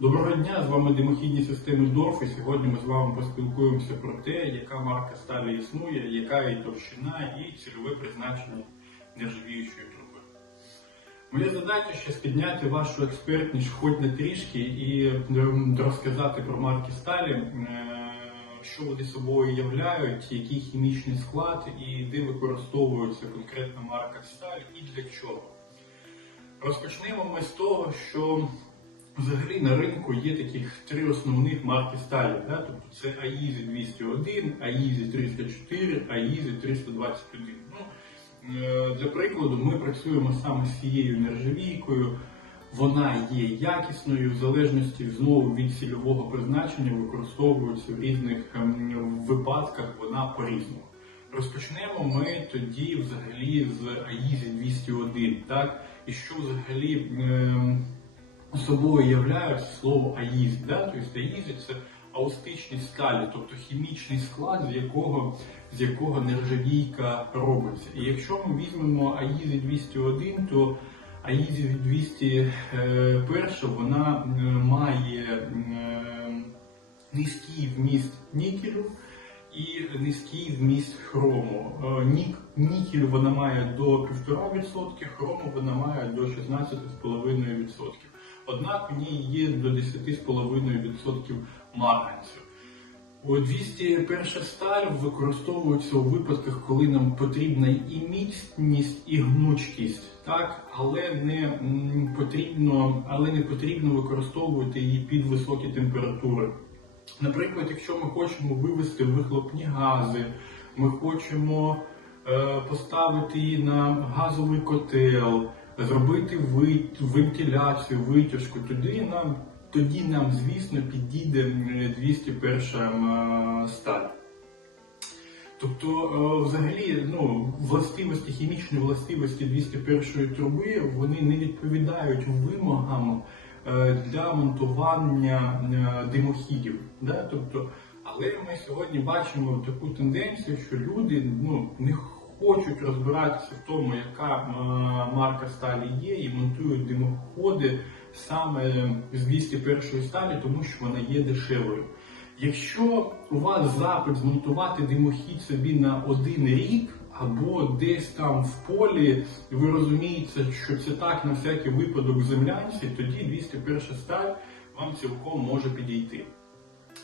Доброго дня, з вами димохідні системи ДОРФ, і сьогодні ми з вами поспілкуємося про те, яка марка сталі існує, яка її товщина і цільове призначення нержавіючої труби. Моя задача ще підняти вашу експертність хоч на трішки і ем, розказати про марки сталі, е, що вони собою являють, який хімічний склад і де використовується конкретна марка сталі і для чого. Розпочнемо ми з того, що взагалі на ринку є таких три основних марки сталі. Да? Тобто це AIZI 201, AIZI 304, AIZI 321. Ну, е, для прикладу, ми працюємо саме з цією нержавійкою. Вона є якісною, в залежності знову від цільового призначення використовується в різних ем, випадках вона по-різному. Розпочнемо ми тоді взагалі з AIZI 201, так? І що взагалі ем, собою являє слово аїзд. Да? Тобто аїзд це аустичні сталі, тобто хімічний склад, з якого, з якого нержавійка робиться. І якщо ми візьмемо аїзі 201, то аїзі 201 вона е, має е, низький вміст нікелю і низький вміст хрому. Е, Нік, нікель вона має до 1,5%, хрому вона має до 16,5%. Однак в ній є до 10,5% марганцю. О, 201 сталь використовується у випадках, коли нам потрібна і міцність, і гнучкість, так? але не потрібно, але не потрібно використовувати її під високі температури. Наприклад, якщо ми хочемо вивести вихлопні гази, ми хочемо е, поставити її на газовий котел, зробити вентиляцію, витяжку, тоді нам, тоді нам, звісно, підійде 201 е, сталь. Тобто, е, взагалі, ну, властивості, хімічні властивості 201 труби вони не відповідають вимогам е, для монтування е, димохідів. Да? Тобто, але ми сьогодні бачимо таку тенденцію, що люди ну, не хочуть розбиратися в тому, яка е, марка сталі є, і монтують димоходи саме з 201 сталі, тому що вона є дешевою. Якщо у вас запит змонтувати димохід собі на один рік, або десь там в полі, і ви розумієте, що це так на всякий випадок в землянці, тоді 201 сталь вам цілком може підійти.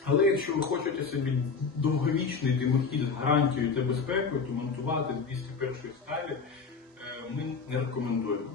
Але якщо ви хочете собі довговічний димохід з гарантією та безпекою, то монтувати з 201 сталі е, ми не рекомендуємо.